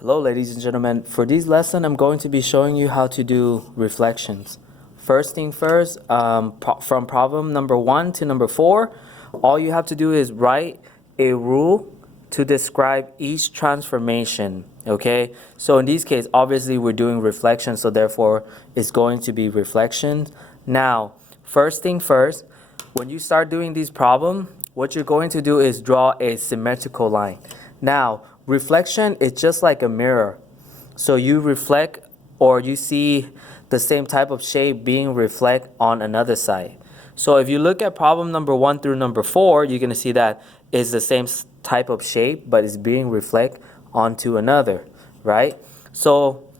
Hello ladies and gentlemen, for this lesson I'm going to be showing you how to do reflections. First thing first, from problem number 1 to number 4, all you have to do is write a rule to describe each transformation, okay? So in this case, obviously we're doing reflection, so therefore it's going to be reflections. Now, first thing first, when you start doing these problems, what you're going to do is draw a symmetrical line. Now, reflection is just like a mirror. So you reflect or you see the same type of shape being reflected on another side. So if you look at problem number 1 through number 4, you're going to see that it's the same type of shape, but it's being reflected onto another, right? So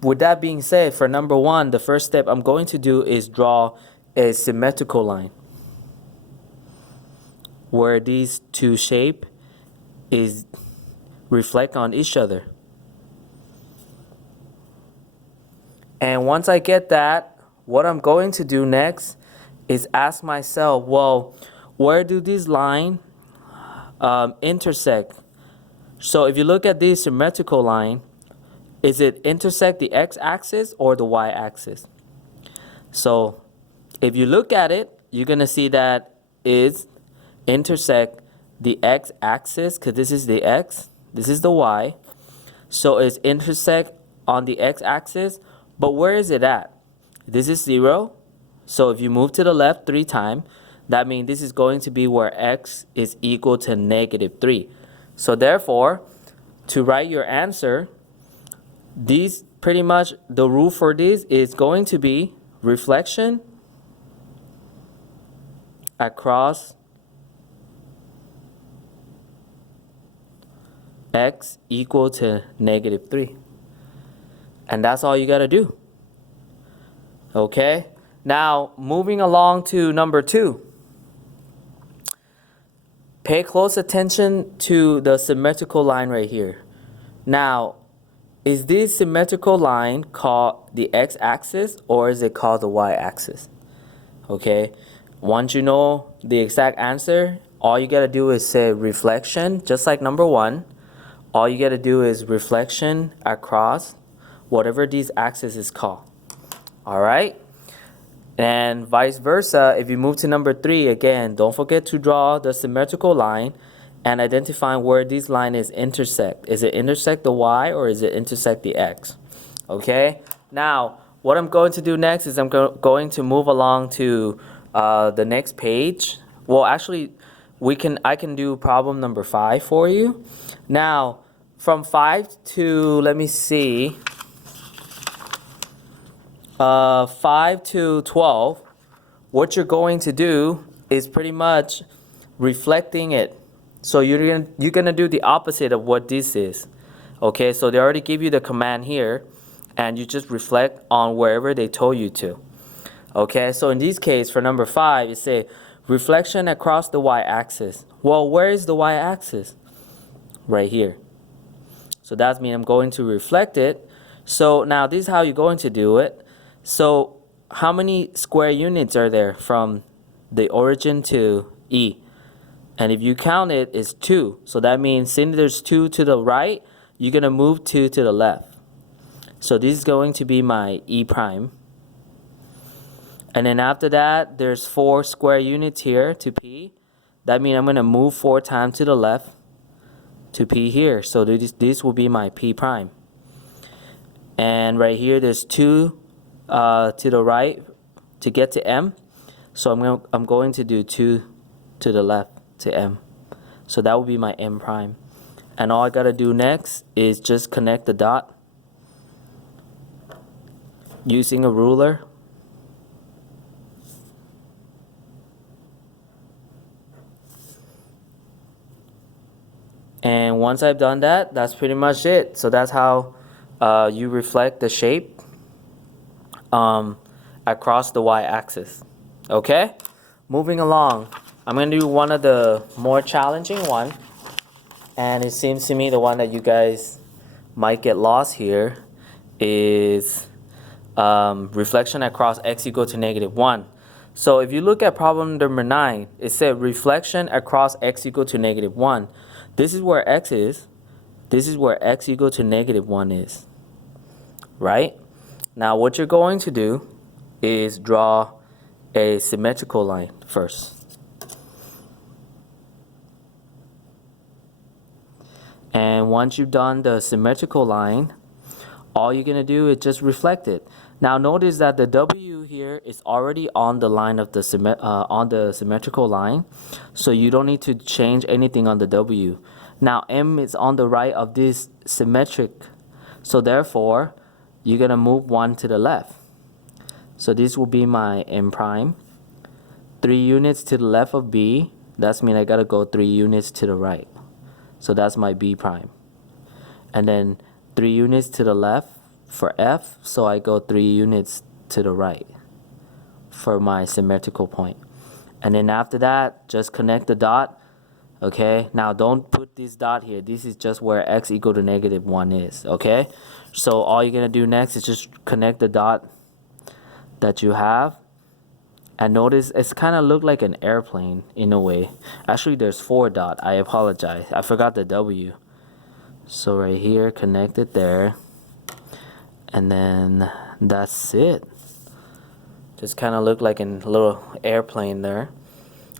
with that being said, for number 1, the first step I'm going to do is draw a symmetrical line where these two shapes is reflect on each other. And once I get that, what I'm going to do next is ask myself, well, where do these lines intersect? So if you look at this symmetrical line, is it intersect the x-axis or the y-axis? So if you look at it, you're going to see that it's intersect the x-axis, because this is the x, this is the y. So it's intersect on the x-axis, but where is it at? This is 0. So if you move to the left 3 times, that means this is going to be where x is equal to -3. So therefore, to write your answer, these pretty much the rule for this is going to be reflection across x equal to -3. And that's all you got to do. Okay? Now, moving along to number 2. Pay close attention to the symmetrical line right here. Now, is this symmetrical line called the x-axis or is it called the y-axis? Okay? Once you know the exact answer, all you got to do is say reflection, just like number 1. All you got to do is reflection across whatever these axis is called. All right? And vice versa, if you move to number 3, again, don't forget to draw the symmetrical line and identify where this line is intersect. Is it intersect the y or is it intersect the x? Okay? Now, what I'm going to do next is I'm going to move along to the next page. Well, actually, I can do problem number 5 for you. Now, from 5 to, let me see, 5 to 12, what you're going to do is pretty much reflecting it. So you're gonna do the opposite of what this is. Okay, so they already give you the command here, and you just reflect on wherever they told you to. Okay, so in this case, for number 5, it say reflection across the y-axis. Well, where is the y-axis? Right here. So that means I'm going to reflect it. So now this is how you're going to do it. So how many square units are there from the origin to E? And if you count it, it's 2. So that means since there's 2 to the right, you're going to move 2 to the left. So this is going to be my E prime. And then after that, there's 4 square units here to P. That means I'm going to move 4 times to the left to P here. So this will be my P prime. And right here, there's 2 to the right to get to M. So I'm going to do 2 to the left to M. So that will be my M prime. And all I got to do next is just connect the dot using a ruler. And once I've done that, that's pretty much it. So that's how you reflect the shape across the y-axis. Okay? Moving along, I'm going to do one of the more challenging one. And it seems to me the one that you guys might get lost here is reflection across x equal to -1. So if you look at problem number 9, it said reflection across x equal to -1. This is where x is. This is where x equal to -1 is, right? Now what you're going to do is draw a symmetrical line first. And once you've done the symmetrical line, all you're going to do is just reflect it. Now notice that the W here is already on the line of the symmetrical line, so you don't need to change anything on the W. Now M is on the right of this symmetric, so therefore you're going to move 1 to the left. So this will be my M prime. 3 units to the left of B, that's mean I got to go 3 units to the right. So that's my B prime. And then 3 units to the left for F, so I go 3 units to the right for my symmetrical point. And then after that, just connect the dot. Okay, now don't put this dot here. This is just where x equal to -1 is. Okay, so all you're gonna do next is just connect the dot that you have. And notice it's kind of look like an airplane in a way. Actually, there's 4 dots. I apologize. I forgot the W. So right here, connect it there. And then that's it. Just kind of look like a little airplane there.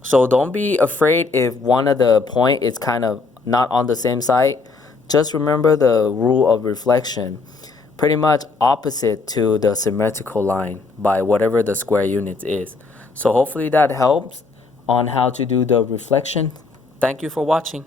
So don't be afraid if one of the point is kind of not on the same side. Just remember the rule of reflection. Pretty much opposite to the symmetrical line by whatever the square unit is. So hopefully that helps on how to do the reflection. Thank you for watching.